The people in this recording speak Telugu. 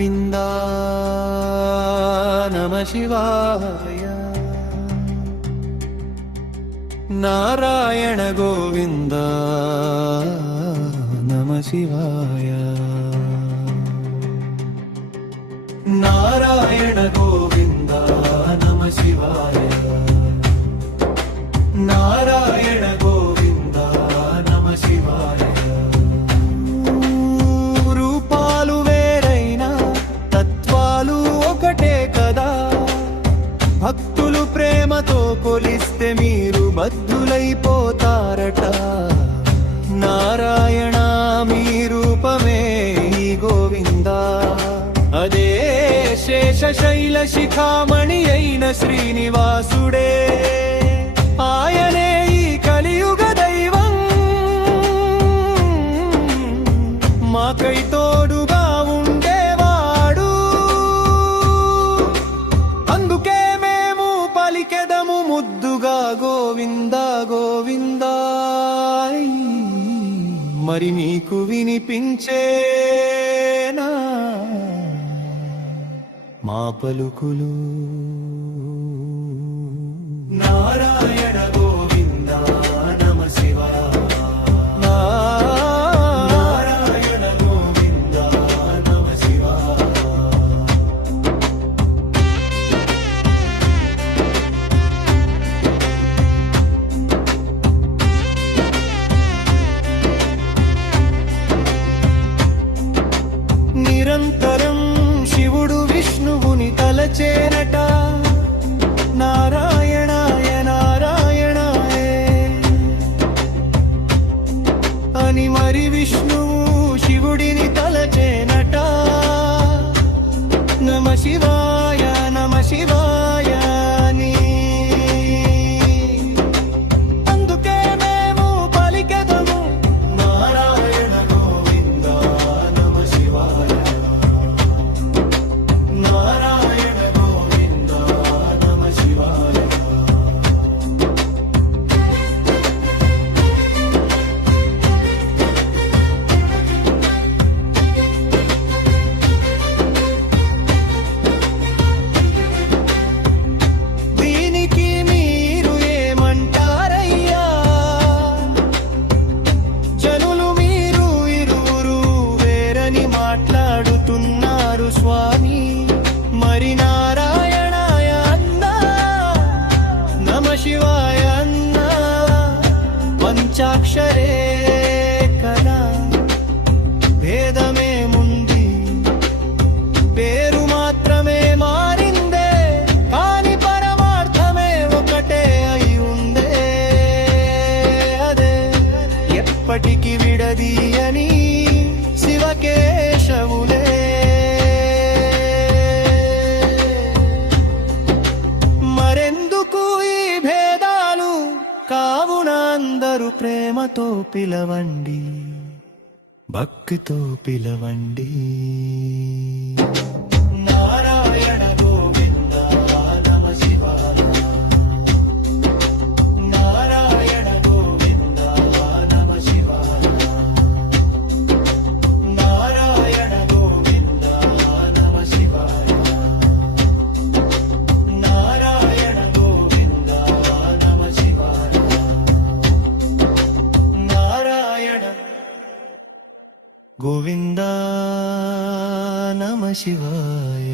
గోవింద నమ శివాయ నారాయణ గోవింద నమ శివాయ నారాయణ గోవింద నమ శివాయ నారాయణ గోవింద నమ శివాయ రూపాలు వేరైనా తత్వాలు ఒకటే కదా భక్తులు ప్రేమతో కొలిస్తే మీరు బద్ధులైపోతారట నారాయణ మీ రూపమే ఈ గోవింద అదే శేషశైల శిఖామణి అయిన శ్రీనివాసుడే ఆయనే ఈ కలియుగ దైవం మాకై తోడుగా ఉండేవాడు అందుకే మేము పలికెదము ముద్దుగా గోవింద గోవింద మరి మీకు వినిపించేనా మా పలుకులు నారాయణ గోవింద నమ శివాయ నారాయణ గోవింద నమ శివాయ నిరంతరం శివుడు విష్ణువుని తలచేనట నారాయణాయ నారాయణాయ అని మరి విష్ణువు శివుడిని తలచేనట నమ శివాయ నమ శివాయ అని అందుకే మేము పలికెదము నారాయణ గోవింద నమ శివాయ నారాయణ గోవింద నమ శివాయ దీనికి మీరు ఏమంటారయ్యా జనులు మీరు ఇరువురు వేరని మాట్లాడుతున్నారు స్వామి మరి నారాయణాయ అన్నా నమ శివాయ అన్నా పంచాక్షరే కదా భేదమేముంది పేరు మాత్రమే మారిందే కాని పరమార్థమే ఒకటే అయి ఉందే అదే ఎప్పటికి విడదీయని శివకేశవులే మరెందుకు ఈ భేదాలు కావున అందరూ ప్రేమతో పిలవండి భక్తితో పిలవండి నారాయణ గోవింద నమ శివాయ నారాయణ గోవింద నమ శివాయ నారాయణ గోవింద నమ శివాయ నారాయణ గోవింద నమ శివాయ నారాయణ గోవింద నమ శివాయ